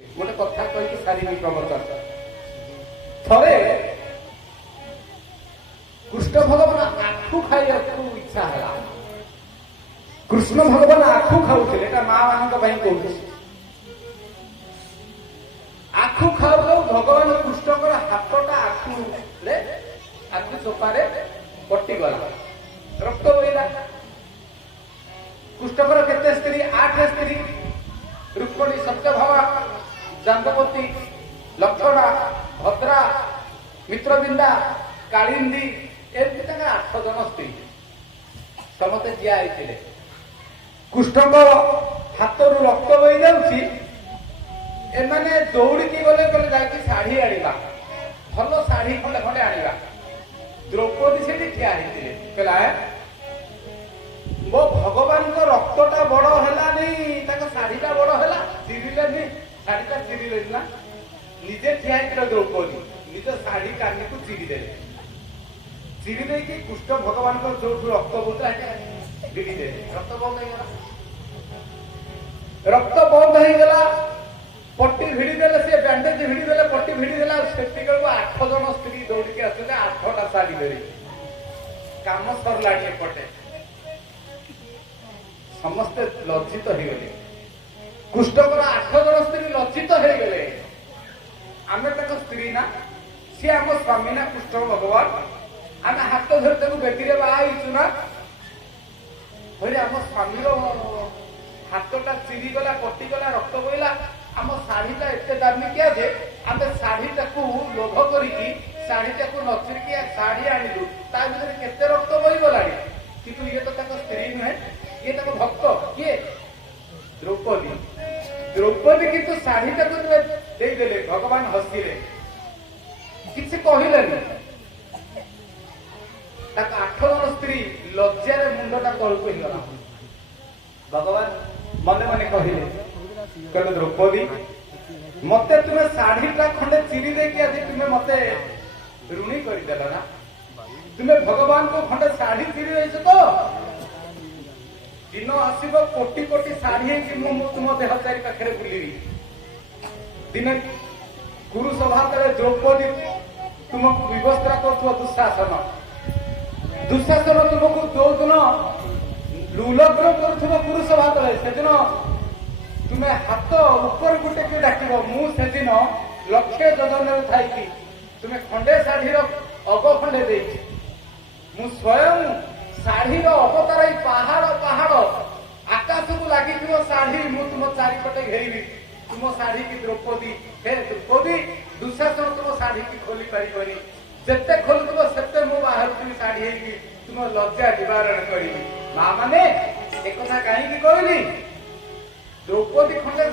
गोटे कथा कही सारी प्रवचन थे कृष्ण भगवान आखु खाइबा इच्छा है। कृष्ण भगवान आखु खाऊले माँ मान कहूँ आखु खाऊ भगवान कृष्ण हाथटा आखु चोपारे कटिगला रक्त बोला। कृष्ण केते स्त्री 8 स्त्री रुक्मणी सत्यभामा जाम्बवती लक्षणा भद्रा मित्रबिंदा कालिंदी एमती 8 जन स्त्री समस्ते जिया होते। कृष्ण हाथ रक्त बही जाऊँगी एमाने दौड़िकी गले गले जाकि शाढ़ी आनिबा भल शाढ़ी खंडे खंडे आनिबा। द्रौपदी से ठिया होते कहला मो भगवान को रक्तटा बड़ है शाढ़ीटा बड़ है चिरिले शाढ़ीटा चिरिले ना निजे ठिया होते द्रौपदी निज शाढ़ी कानी को चिरी दे कि कृष्ण भगवान को जो रक्त बोलता भिड़ी दे रक्त बंद हो रक्त बंद हो पट्टी भिड़ी देले से बैंडेज भिड़ी देले पट्टी भिड़ी देला सेफ्टी को 8 जन स्त्री दौड़ के आसले 8टा साड़ी धरी काम सरलाणी पटे समस्ते लज्जित हो गले। कृष्ण 8 जन स्त्री लज्जित हो गले आम स्त्री ना सी आम स्वामी ना कृष्ण भगवान आम हाथ धरी बेटी बाहु ना आम स्वामी हाथटा चिरीगला कटिगला रक्त बोला आम शाढ़ीटा एते दामिकिया जे आम शाढ़ीटा लोभ करिकी शाढ़ीटा नचिरिकी शाढ़ी आनिलु ता भीतर केते रक्त बही गलानी किंतु ये तो स्त्री नुहे ये भक्त किए द्रौपदी। द्रौपदी किंतु शाढ़ीटा देदेले भगवान हसिले किसी कहलेनी 8 जन स्त्री लज्जार मुंडटा तलू होगा। भगवान मने मने कहले द्रौपदी मते तुम्हें शाढ़ीटा खंडे चिरी दे कि आज तुम्हें मते ऋणी करदेल ना तुम्हें भगवान को खंडे शाढ़ी चिरी देछ तो दिन आसब कोटी कोटी शाढ़ी तुम देह चारि पाखे बुलि दिने गुरु सभा तले द्रौपदी तुमको व्यवस्था कर दुशासन दुशासन तुमको जो दिन लुलग्न कर गुरु सभा तले से दिन तुम्हें हाथ ऊपर गुटे के डाक मुझे दिन लक्षे जजन थी तुम्हें खंडे शाढ़ीर अग खंडे दे स्वयं शाढ़ीर अवतार पहाड़ पहाड़ आकाश को लगी शाढ़ी मु तुम चारिपटे घेरी तुम शाढ़ी की द्रौपदी हे द्रौपदी दुशासन तुम शाढ़ी की खोली पारि जिते खोलुव से बाहर तुम शाढ़ी है तुम लज्जा निवारण करी माँ मैंने एक कहीं कहली द्रौपदी खंडे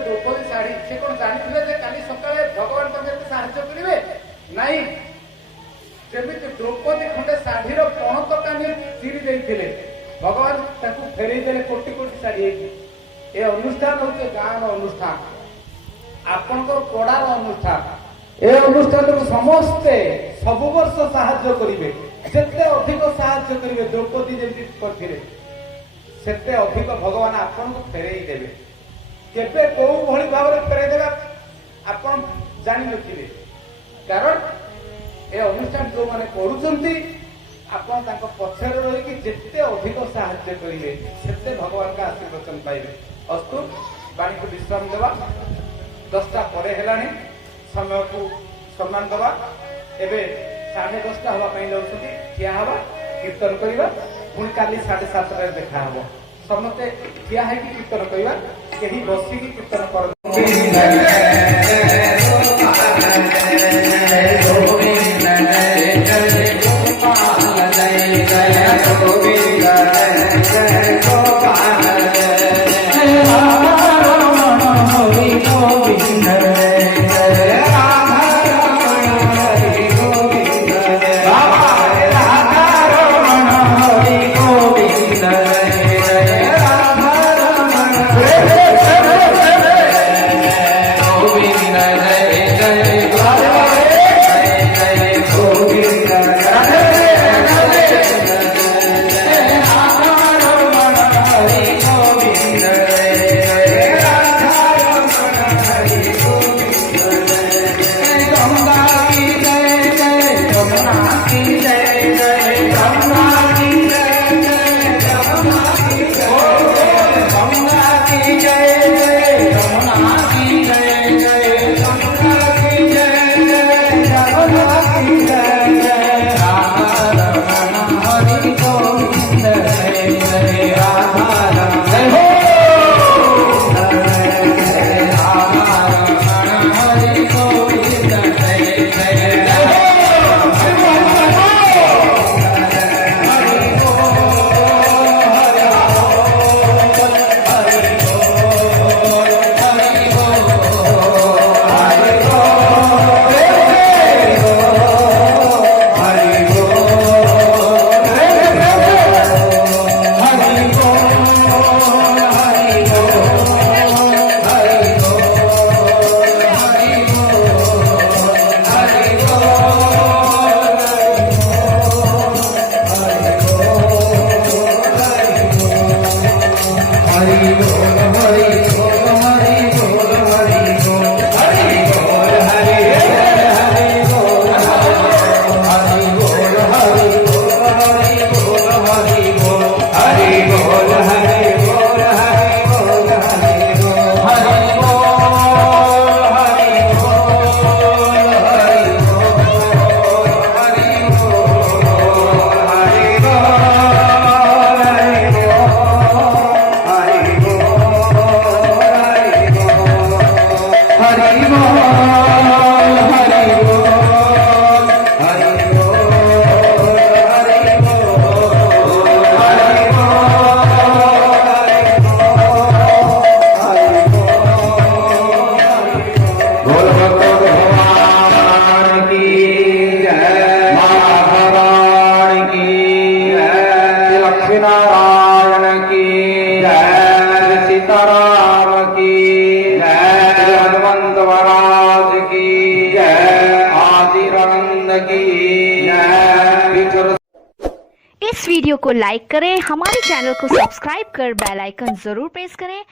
द्रौपदी शाढ़ी से कौन जानी काली सकाଳେ भगवान तुम साहाଯ୍य करेंगे नाई जमी द्रौपदी खंडे शाढ़ीर पणत कानी चिरी देते भगवान फेरई देले कोटी कोटी शाढ़ी ये अनुष्ठान हूँ गाँव अनुष्ठान आपणकर पड़ार अनुष्ठान ए अनुष्ठान को समस्ते सब वर्ष साहाଯ୍य करेंगे जिते अधिक साहाଯ୍य करेंगे द्रौपदी जमी करते सेते अधिक भगवान आपन को फेरई देवे केबे को भली भाव में फेरई देवे आपन जानि नथिबे कारण ए अनुष्ठान जो माने करूचंती आपन ताको पछर रही कि जिते अधिक साहाय्य करिवे सेते भगवान का आशीर्वाद पाइबे। अस्तु बाणी को विश्राम देवा 10टा परे हेलानी समय को सम्मान देवा एबे 10:30 हवा पई जाउछथि किया हवा कीर्तन करिवा पुणी काली 7:30 देखा हम समस्ते ठिया है कि कीर्तन करवा कहीं बसिकी कीर्तन कर Govinda इस वीडियो को लाइक करें, हमारे चैनल को सब्सक्राइब कर बेल आइकन जरूर प्रेस करें